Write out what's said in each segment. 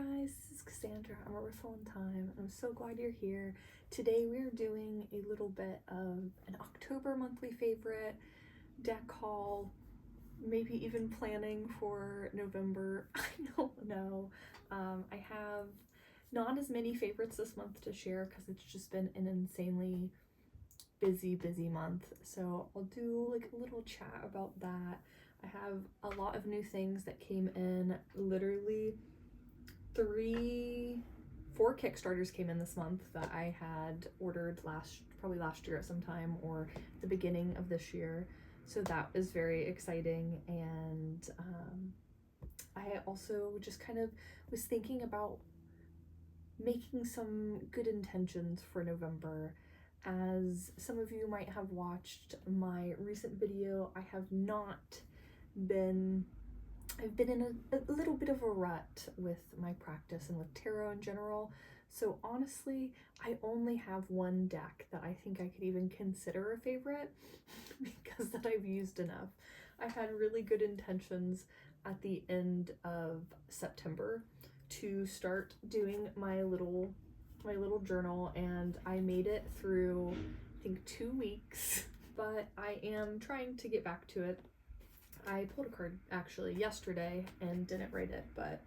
guys, this is Cassandra. I'm a Whistle in Time. I'm so glad you're here. Today we are doing a little bit of an October monthly favorite deck haul, maybe even planning for November. I don't know. I have not as many favorites this month to share because it's just been an insanely busy month. So I'll do like a little chat about that. I have a lot of new things that came in. Literally 4 Kickstarters came in this month that I had ordered probably last year at some time or the beginning of this year. So that was very exciting. And I also just kind of was thinking about making some good intentions for November. As some of you might have watched my recent video, I've been in a little bit of a rut with my practice and with tarot in general. So honestly, I only have one deck that I think I could even consider a favorite because that I've used enough. I had really good intentions at the end of September to start doing my little journal, and I made it through I think 2 weeks, but I am trying to get back to it. I pulled a card actually yesterday and didn't write it, but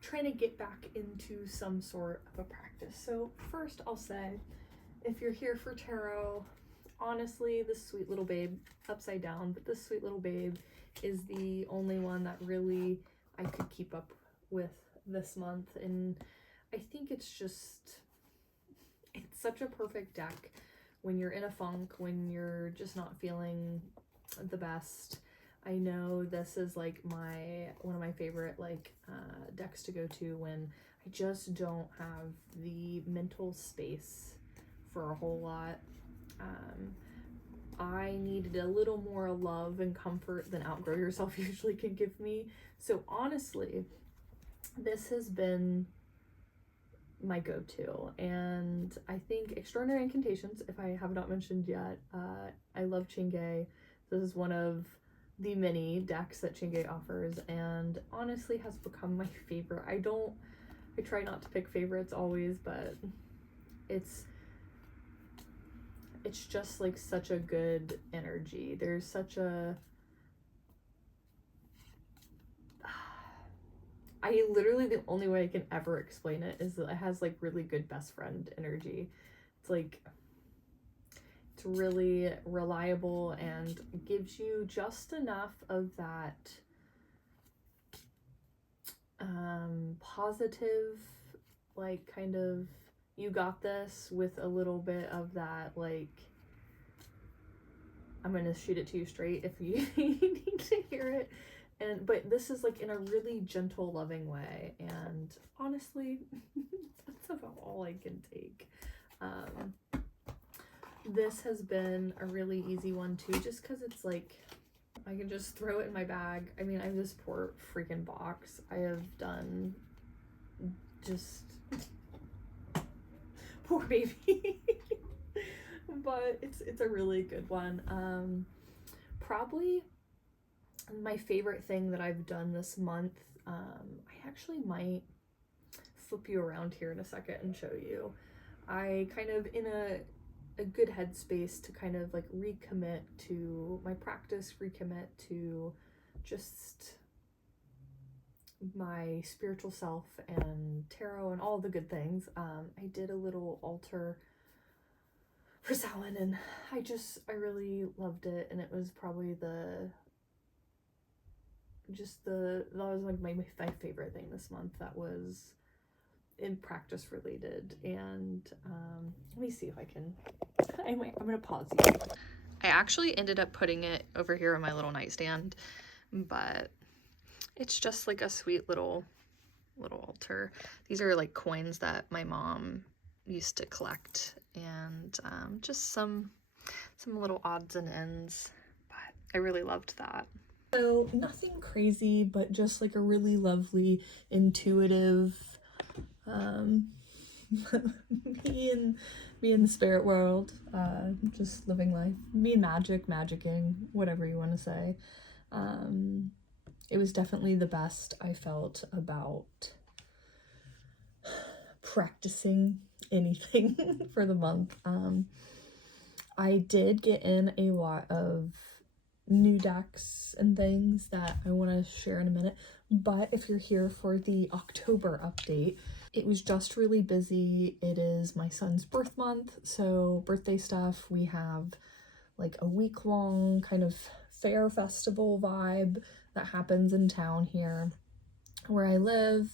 trying to get back into some sort of a practice. So first I'll say, if you're here for tarot, honestly, this sweet little babe, upside down, but this sweet little babe is the only one that really I could keep up with this month. And I think it's such a perfect deck when you're in a funk, when you're just not feeling the best. I know this is like one of my favorite decks to go to when I just don't have the mental space for a whole lot. I needed a little more love and comfort than Outgrow Yourself usually can give me. So honestly, this has been my go-to, and I think Extraordinary Incantations, if I have not mentioned yet, I love Chingay. This is one of the many decks that Chingay offers, and honestly has become my favorite. I try not to pick favorites always, but it's just like such a good energy. There's such a the only way I can ever explain it is that it has like really good best friend energy. It's really reliable and gives you just enough of that positive, like kind of you got this, with a little bit of that like I'm gonna shoot it to you straight if you need to hear it. But this is like in a really gentle, loving way, and honestly that's about all I can take. This has been a really easy one too, just because it's like I can just throw it in my bag. I mean, I have this poor freaking box. I have done just poor baby. But it's a really good one. Probably my favorite thing that I've done this month, I actually might flip you around here in a second and show you. I kind of in a good headspace to kind of like recommit to my practice, recommit to just my spiritual self and tarot and all the good things. I did a little altar for Samhain, and I really loved it, and it was probably that was like my favorite thing this month that was in practice related. And let me see if I can I'm gonna pause you. I actually ended up putting it over here on my little nightstand, but it's just like a sweet little altar. These are like coins that my mom used to collect, and just some little odds and ends, but I really loved that. So nothing crazy, but just like a really lovely, intuitive me in the spirit world, just living life, me and magicking, whatever you want to say. It was definitely the best I felt about practicing anything for the month. I did get in a lot of new decks and things that I want to share in a minute, but if you're here for the October update, it was just really busy. It is my son's birth month, so birthday stuff. We have like a week-long kind of fair festival vibe that happens in town here where I live.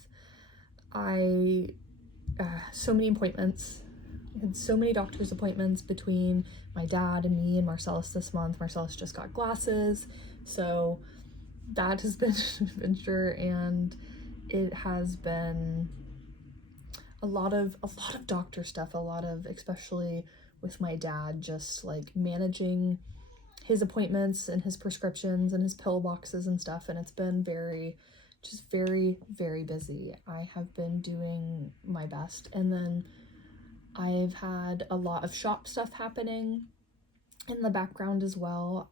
So many appointments. I had so many doctor's appointments between my dad and me and Marcellus this month. Marcellus just got glasses, so that has been an adventure, and it has been a lot of doctor stuff, especially with my dad, just like managing his appointments and his prescriptions and his pill boxes and stuff, and it's been very, very busy. I have been doing my best, and then I've had a lot of shop stuff happening in the background as well.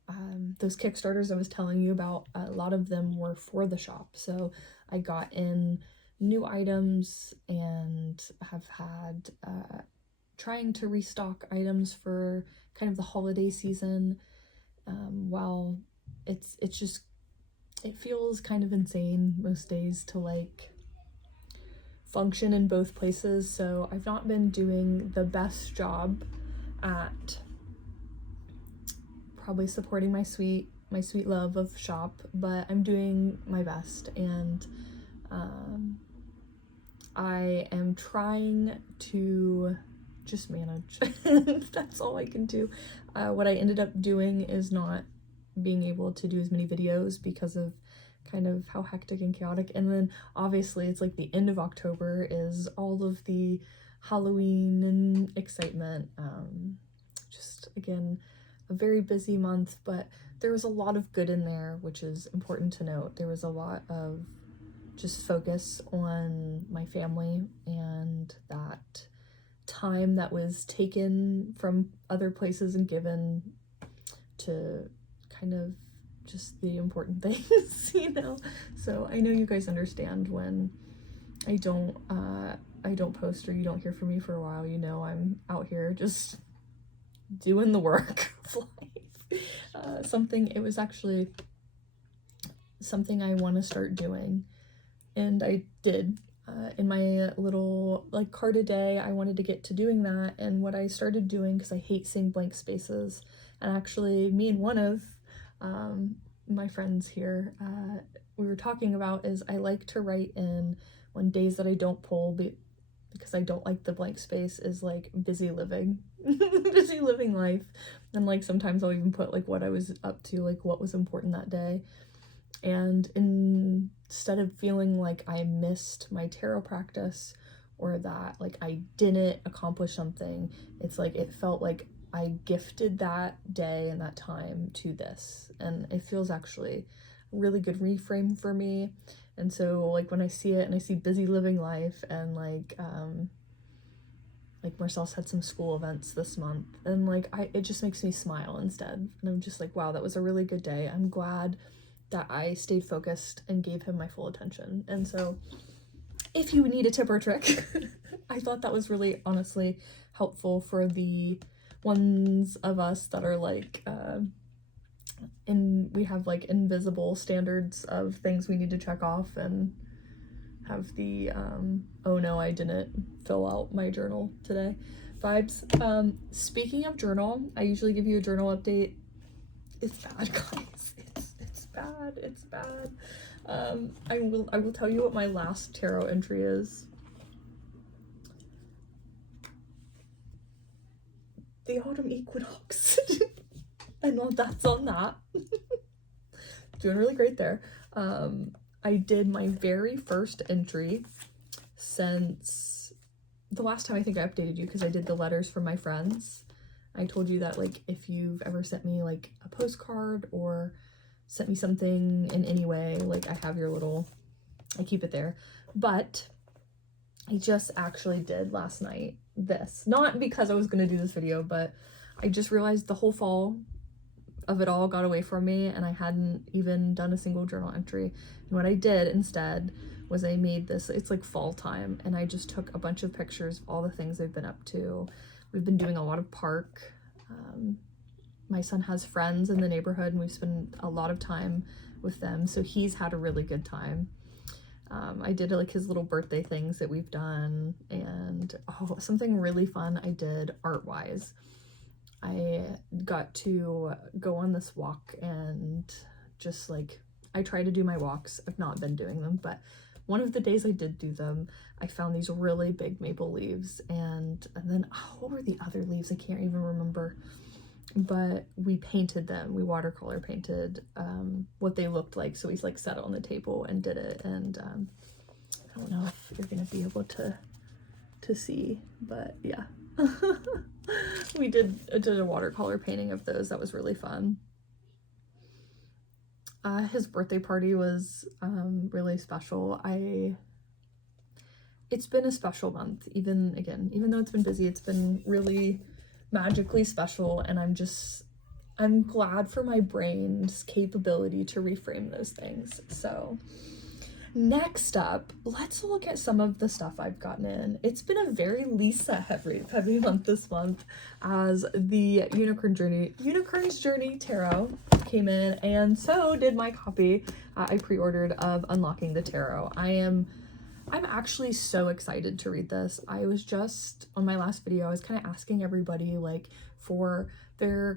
Those Kickstarters I was telling you about, a lot of them were for the shop, so I got in new items and have had trying to restock items for kind of the holiday season. While it feels kind of insane most days to like function in both places, so I've not been doing the best job at probably supporting my sweet love of shop, but I'm doing my best, and I am trying to just manage. That's all I can do. What I ended up doing is not being able to do as many videos because of kind of how hectic and chaotic, and then obviously it's like the end of October is all of the Halloween and excitement. Just again, a very busy month, but there was a lot of good in there, which is important to note. There was a lot of just focus on my family and that time that was taken from other places and given to kind of just the important things, you know. So I know you guys understand when I don't post or you don't hear from me for a while. You know, I'm out here just doing the work of life. It was actually something I want to start doing, and I did. In my little like card a day, I wanted to get to doing that, and what I started doing, because I hate seeing blank spaces, and actually me and one of my friends here, we were talking about, is I like to write in on days that I don't pull because I don't like the blank space, is like busy living busy living life, and like sometimes I'll even put like what I was up to, like what was important that day. And instead of feeling like I missed my tarot practice or that like I didn't accomplish something, it's like it felt like I gifted that day and that time to this, and it feels actually a really good reframe for me. And so like when I see it and I see busy living life, and like Marcel's had some school events this month, and like it just makes me smile instead, and I'm just like, wow, that was a really good day. I'm glad that I stayed focused and gave him my full attention. And so if you need a tip or trick, I thought that was really honestly helpful for the ones of us that are like we have like invisible standards of things we need to check off, and have the oh no, I didn't fill out my journal today vibes. Speaking of journal, I usually give you a journal update. It's bad, guys. It's bad. I will tell you what my last tarot entry is. The autumn equinox. I know that's on that. Doing really great there. I did my very first entry since the last time I think I updated you, because I did the letters from my friends. I told you that like if you've ever sent me like a postcard or sent me something in any way, like I have your little, I keep it there. But I just actually did last night this, not because I was going to do this video, but I just realized the whole fall of it all got away from me, and I hadn't even done a single journal entry. And what I did instead was I made this, it's like fall time, and I just took a bunch of pictures of all the things I've been up to. We've been doing a lot of park. My son has friends in the neighborhood, and we've spent a lot of time with them, so he's had a really good time. I did like his little birthday things that we've done, and something really fun I did art-wise. I got to go on this walk, and just like, I try to do my walks. I've not been doing them, but one of the days I did do them, I found these really big maple leaves, and then what were the other leaves? I can't even remember. But we painted them. We watercolor painted what they looked like. So we like sat on the table and did it. And I don't know if you're gonna be able to see, but yeah. We did a watercolor painting of those. That was really fun. His birthday party was really special. It's been a special month, even though it's been busy, it's been really magically special, and I'm glad for my brain's capability to reframe those things. So next up, let's look at some of the stuff I've gotten in. It's been a very Lisa heavy month this month, as the Unicorn's Journey Tarot came in, and so did my copy I pre-ordered of Unlocking the Tarot. I'm actually so excited to read this. I was just, on my last video, I was kind of asking everybody like for their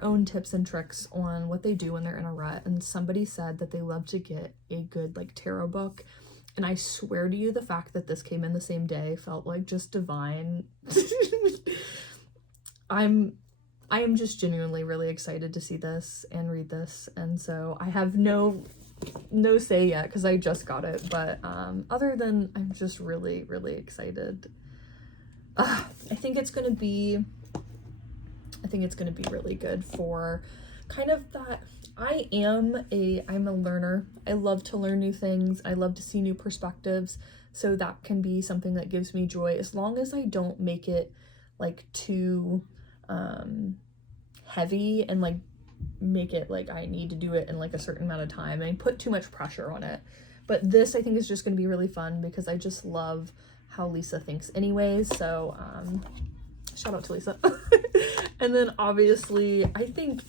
own tips and tricks on what they do when they're in a rut, and somebody said that they love to get a good like tarot book, and I swear to you, the fact that this came in the same day felt like just divine. I am just genuinely really excited to see this and read this, and so I have no say yet because I just got it, but other than I'm just really excited. I think it's gonna be really good for kind of that. I'm a learner. I love to learn new things. I love to see new perspectives, so that can be something that gives me joy, as long as I don't make it like too heavy and like make it like I need to do it in like a certain amount of time and put too much pressure on it. But this I think is just going to be really fun because I just love how Lisa thinks anyway, so shout out to Lisa. And then obviously I think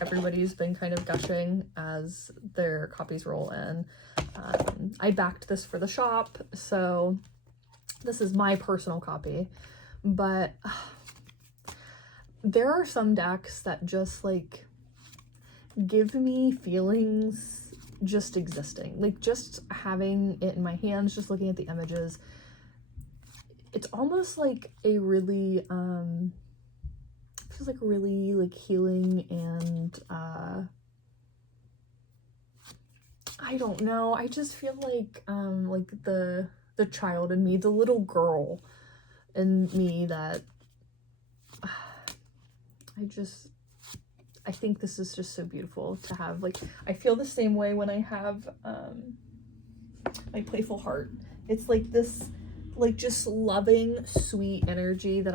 everybody's been kind of gushing as their copies roll in. I backed this for the shop, so this is my personal copy, but there are some decks that just like give me feelings just existing, like just having it in my hands, just looking at the images. It's almost like a really feels like really like healing, and I don't know, I just feel like the child in me, the little girl in me, that I think this is just so beautiful to have. Like, I feel the same way when I have my playful heart. It's like this, like, just loving, sweet energy that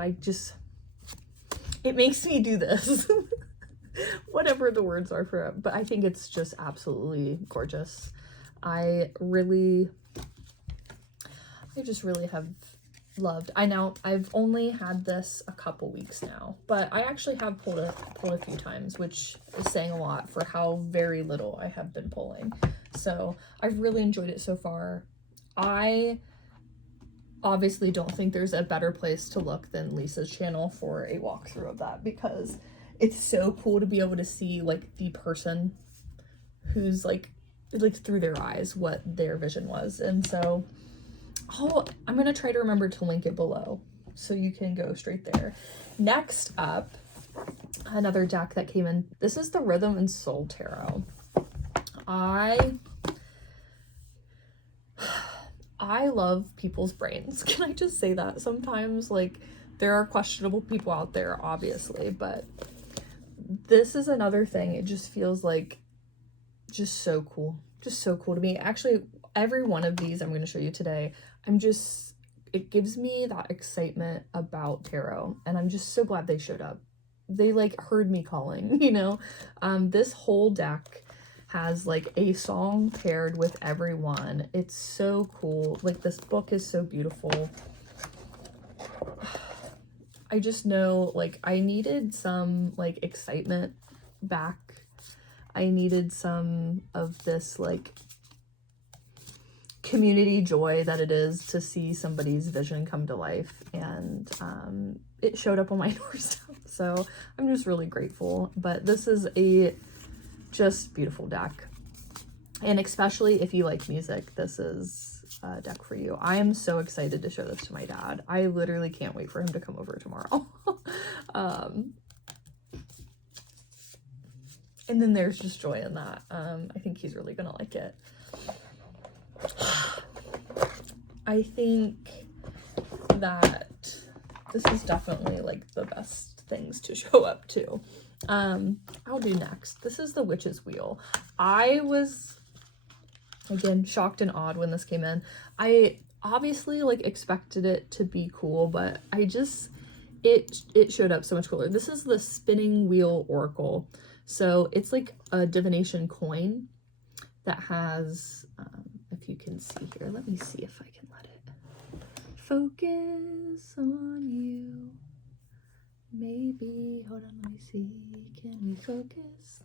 it makes me do this. Whatever the words are for it, but I think it's just absolutely gorgeous. I just really have loved. I've only had this a couple weeks now, but I actually have pulled a few times, which is saying a lot for how very little I have been pulling. So I've really enjoyed it so far. I obviously don't think there's a better place to look than Lisa's channel for a walkthrough of that, because it's so cool to be able to see like the person who's like through their eyes what their vision was. And so I'm gonna try to remember to link it below so you can go straight there. Next up, another deck that came in. This is the Rhythm and Soul Tarot. I love people's brains. Can I just say that? Sometimes, like, there are questionable people out there, obviously, but this is another thing. It just feels like just so cool to me. Actually, every one of these I'm going to show you today, it gives me that excitement about tarot, and I'm just so glad they showed up. they like heard me calling, you know. This whole deck has like a song paired with every one. It's so cool. Like, this book is so beautiful. I just know, like, I needed some like excitement back. I needed some of this like community joy that it is to see somebody's vision come to life, and it showed up on my doorstep, so I'm just really grateful. But this is a just beautiful deck, and especially if you like music, this is a deck for you. I am so excited to show this to my dad. I literally can't wait for him to come over tomorrow. And then there's just joy in that. I think he's really gonna like it. I think that this is definitely like the best things to show up to. I'll do next. This is the Witch's Wheel. I was, again, shocked and awed when this came in. I obviously like expected it to be cool, but I just, it showed up so much cooler. This is the Spinning Wheel Oracle. So it's like a divination coin that has, if you can see here, let me see if I can let it focus on you. Maybe, hold on, let me see, can we focus?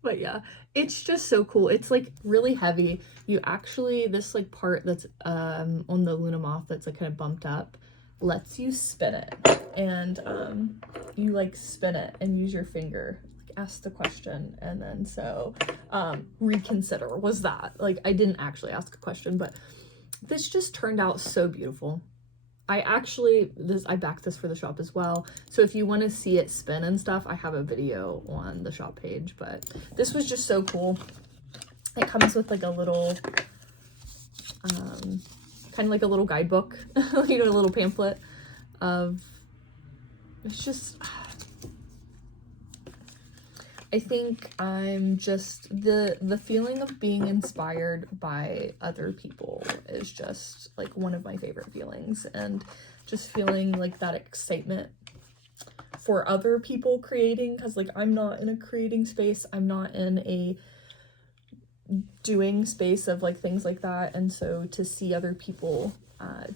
But yeah, it's just so cool. It's like really heavy. You actually, this like part that's on the Luna Moth that's like kind of bumped up lets you spin it, and you like spin it and use your finger, like ask the question, and then so reconsider was that. Like, I didn't actually ask a question, but this just turned out so beautiful. I backed this for the shop as well, so if you want to see it spin and stuff, I have a video on the shop page. But this was just so cool. It comes with like a little kind of like a little guidebook, you know, a little pamphlet of, it's just, I think I'm just, the feeling of being inspired by other people is just like one of my favorite feelings, and just feeling like that excitement for other people creating, because like I'm not in a creating space, I'm not in a doing space of like things like that, and so to see other people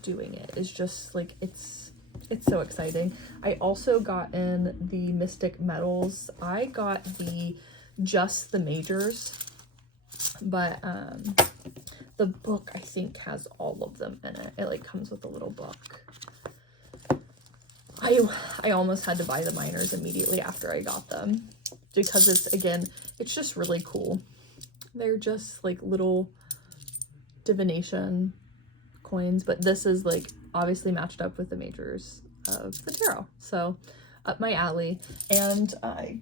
doing it is just like, it's so exciting. I also got in the Mystic Metals. I got just the majors, but the book I think has all of them in it. It like comes with a little book. I almost had to buy the minors immediately after I got them, because it's just really cool. They're just like little divination coins, but this is like obviously matched up with the majors of the tarot, so up my alley. And I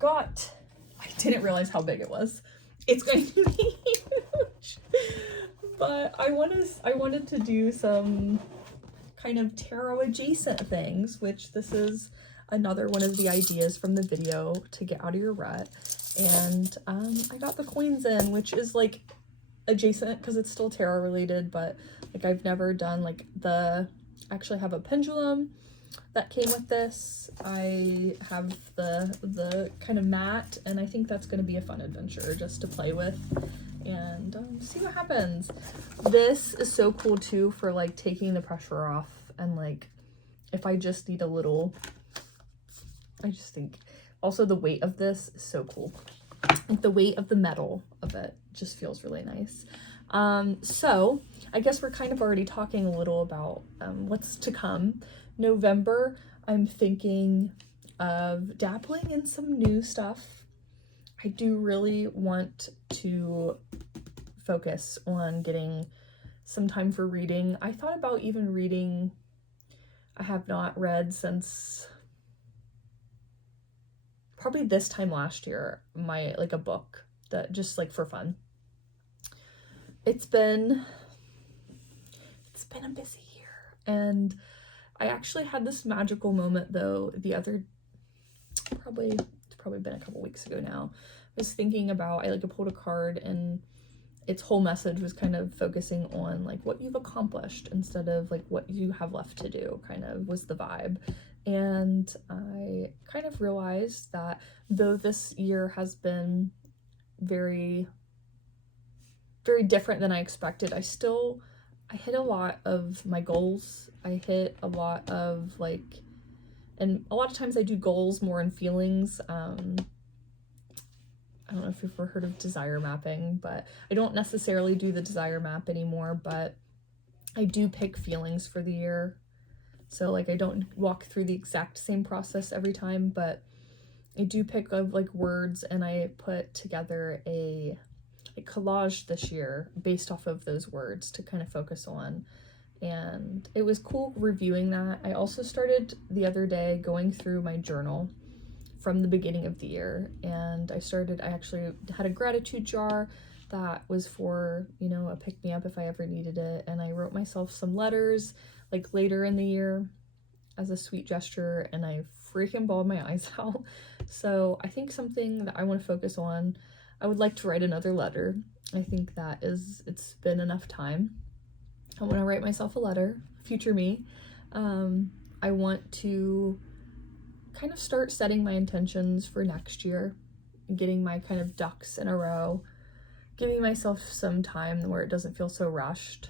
didn't realize how big it was. It's going to be huge, but I wanted to do some kind of tarot adjacent things, which this is another one of the ideas from the video to get out of your rut. And I got the coins in, which is like adjacent because it's still tarot related, but like I've never done like I actually have a pendulum that came with this. I have the kind of mat, and I think that's going to be a fun adventure just to play with and see what happens. This is so cool too for like taking the pressure off, and like if I just need a little, I just think also the weight of this is so cool. Like the weight of the metal of it just feels really nice. So I guess we're kind of already talking a little about what's to come. November, I'm thinking of dabbling in some new stuff. I do really want to focus on getting some time for reading. I thought about even reading, I have not read since probably this time last year, like a book that just like for fun. It's been a busy year, and I actually had this magical moment though it's probably been a couple weeks ago now. I was thinking about, I pulled a card, and its whole message was kind of focusing on like what you've accomplished instead of like what you have left to do, kind of was the vibe. And I kind of realized that though this year has been very, very different than I expected, I hit a lot of my goals. I hit a lot of like, and a lot of times I do goals more in feelings. I don't know if you've ever heard of desire mapping, but I don't necessarily do the desire map anymore, but I do pick feelings for the year. So like I don't walk through the exact same process every time, but I do pick up like words, and I put together a collage this year based off of those words to kind of focus on. And it was cool reviewing that. I also started the other day going through my journal from the beginning of the year, and I actually had a gratitude jar that was for, you know, a pick-me-up if I ever needed it, and I wrote myself some letters like later in the year as a sweet gesture, and I freaking bawled my eyes out. So I think something that I want to focus on, I would like to write another letter. I think it's been enough time. I want to write myself a letter, future me. I want to kind of start setting my intentions for next year, getting my kind of ducks in a row, giving myself some time where it doesn't feel so rushed,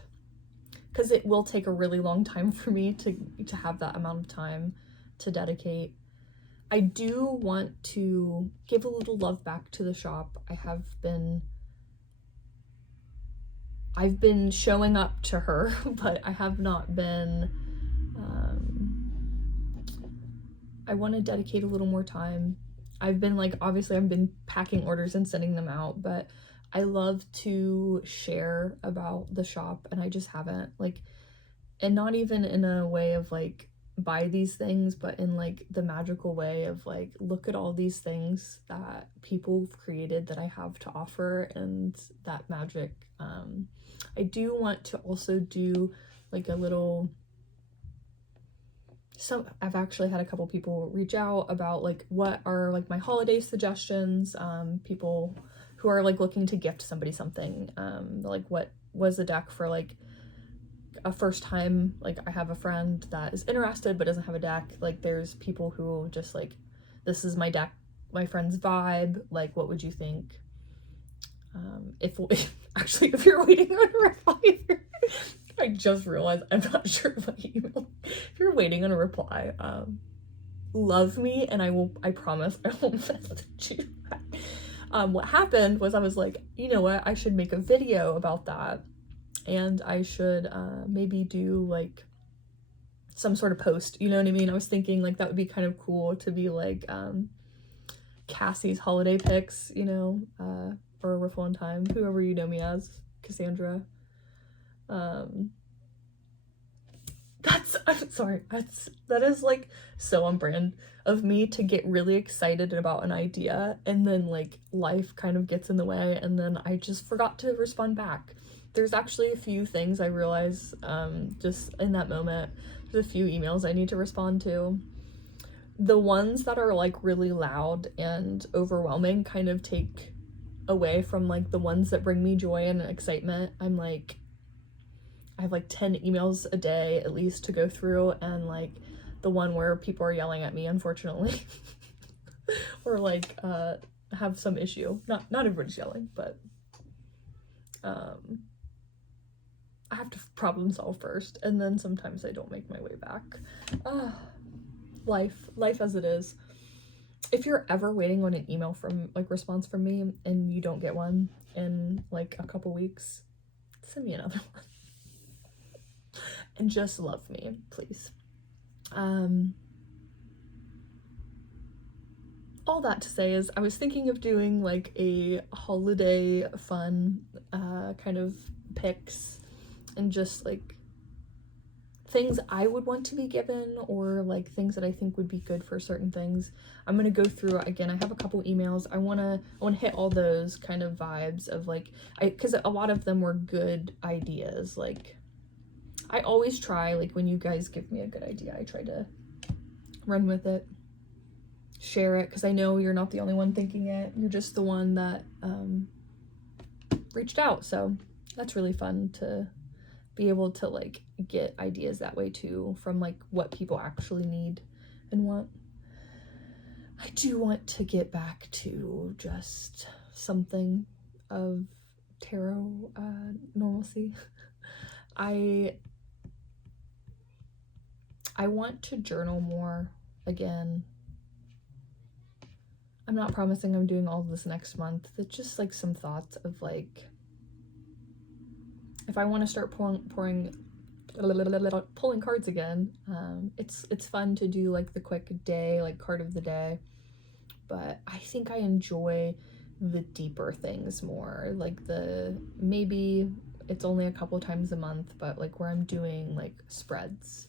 because it will take a really long time for me to have that amount of time to dedicate. I do want to give a little love back to the shop. I've been showing up to her, but I have not been, I want to dedicate a little more time. I've been packing orders and sending them out, but I love to share about the shop, and I just haven't, like, and not even in a way of like buy these things, but in like the magical way of like, look at all these things that people have created that I have to offer, and that magic. I do want to also do like a little, I've actually had a couple people reach out about like what are like my holiday suggestions, people who are like looking to gift somebody something, like what was the deck for like a first time. Like I have a friend that is interested but doesn't have a deck. Like there's people who just like, this is my deck, my friend's vibe, like what would you think? If you're waiting on a reply, I just realized I'm not sure if I emailed. If you're waiting on a reply, love me, and I promise I won't message you. What happened was I was like, you know what, I should make a video about that, and I should maybe do like some sort of post, you know what I mean? I was thinking like that would be kind of cool to be like Cassie's holiday picks, you know, or a Riffle in Time, whoever you know me as, Cassandra. I'm sorry, that is like so on brand of me to get really excited about an idea, and then like life kind of gets in the way, and then I just forgot to respond back. There's actually a few things I realize just in that moment. There's a few emails I need to respond to. The ones that are like really loud and overwhelming kind of take away from like the ones that bring me joy and excitement. I have like 10 emails a day at least to go through, and like the one where people are yelling at me, unfortunately, or like have some issue. Not everybody's yelling, but I have to problem solve first, and then sometimes I don't make my way back. Life as it is. If you're ever waiting on an email from like response from me and you don't get one in like a couple weeks, send me another one. And just love me, please. All that to say is I was thinking of doing like a holiday fun kind of picks, and just like things I would want to be given, or like things that I think would be good for certain things. I'm gonna go through again. I have a couple emails. I wanna hit all those kind of vibes of like, because a lot of them were good ideas. Like I always try, like when you guys give me a good idea, I try to run with it, share it, because I know you're not the only one thinking it. You're just the one that reached out. So that's really fun to be able to like get ideas that way too, from like what people actually need and I do want to get back to just something of tarot normalcy. I want to journal more again. I'm not promising I'm doing all of this next month. It's just like some thoughts of like, if I want to start pulling cards again, it's fun to do like the quick day, like card of the day, but I think I enjoy the deeper things more, like maybe it's only a couple times a month, but like where I'm doing like spreads,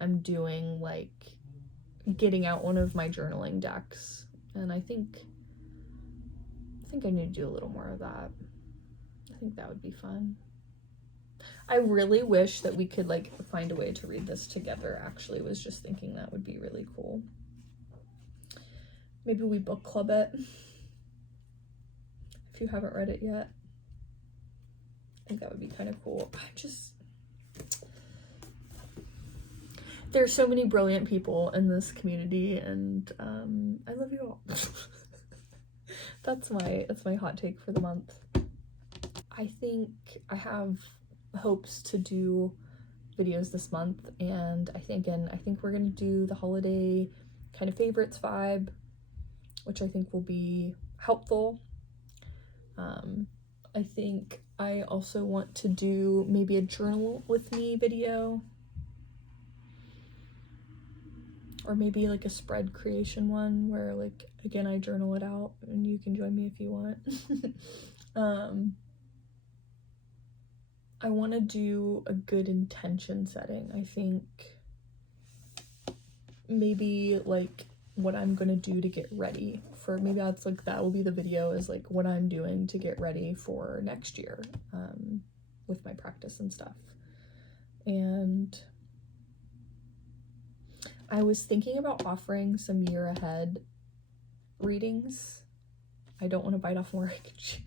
I'm doing like getting out one of my journaling decks, and I think I need to do a little more of that. I think that would be fun. I really wish that we could like find a way to read this together. Actually, was just thinking that would be really cool. Maybe we book club it if you haven't read it yet. I think that would be kind of cool. There's so many brilliant people in this community, and I love you all. That's my hot take for the month. I think I have hopes to do videos this month, and I think we're gonna do the holiday kind of favorites vibe, which I think will be helpful. I think I also want to do maybe a journal with me video, or maybe like a spread creation one where like again I journal it out and you can join me if you want. I want to do a good intention setting. I think maybe like what I'm gonna do to get ready for, maybe that's like, that will be the video, is like what I'm doing to get ready for next year with my practice and stuff. And I was thinking about offering some year ahead readings. I don't want to bite off more I can chew.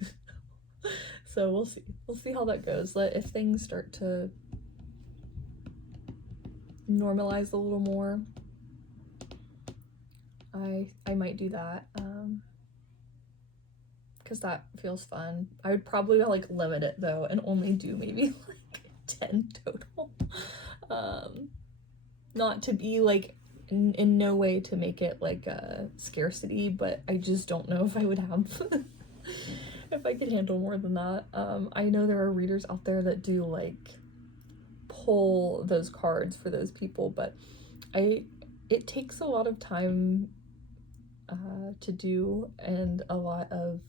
So we'll see how that goes. If things start to normalize a little more, I might do that, because that feels fun. I would probably like limit it though and only do maybe like 10 total. Not to be like in no way to make it like a scarcity, but I just don't know if I would have if I could handle more than that. I know there are readers out there that do like pull those cards for those people, but it takes a lot of time to do, and a lot of,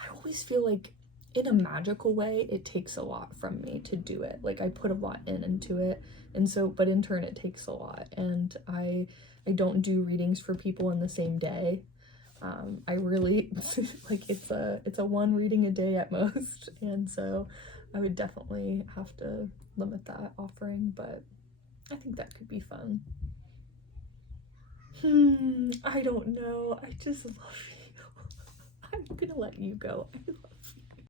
I always feel like in a magical way it takes a lot from me to do it. Like I put a lot into it, and so, but in turn it takes a lot, and I don't do readings for people in the same day. I really like it's a one reading a day at most, and so I would definitely have to limit that offering, but I think that could be fun. I don't know. I just love you. I'm gonna let you go. I love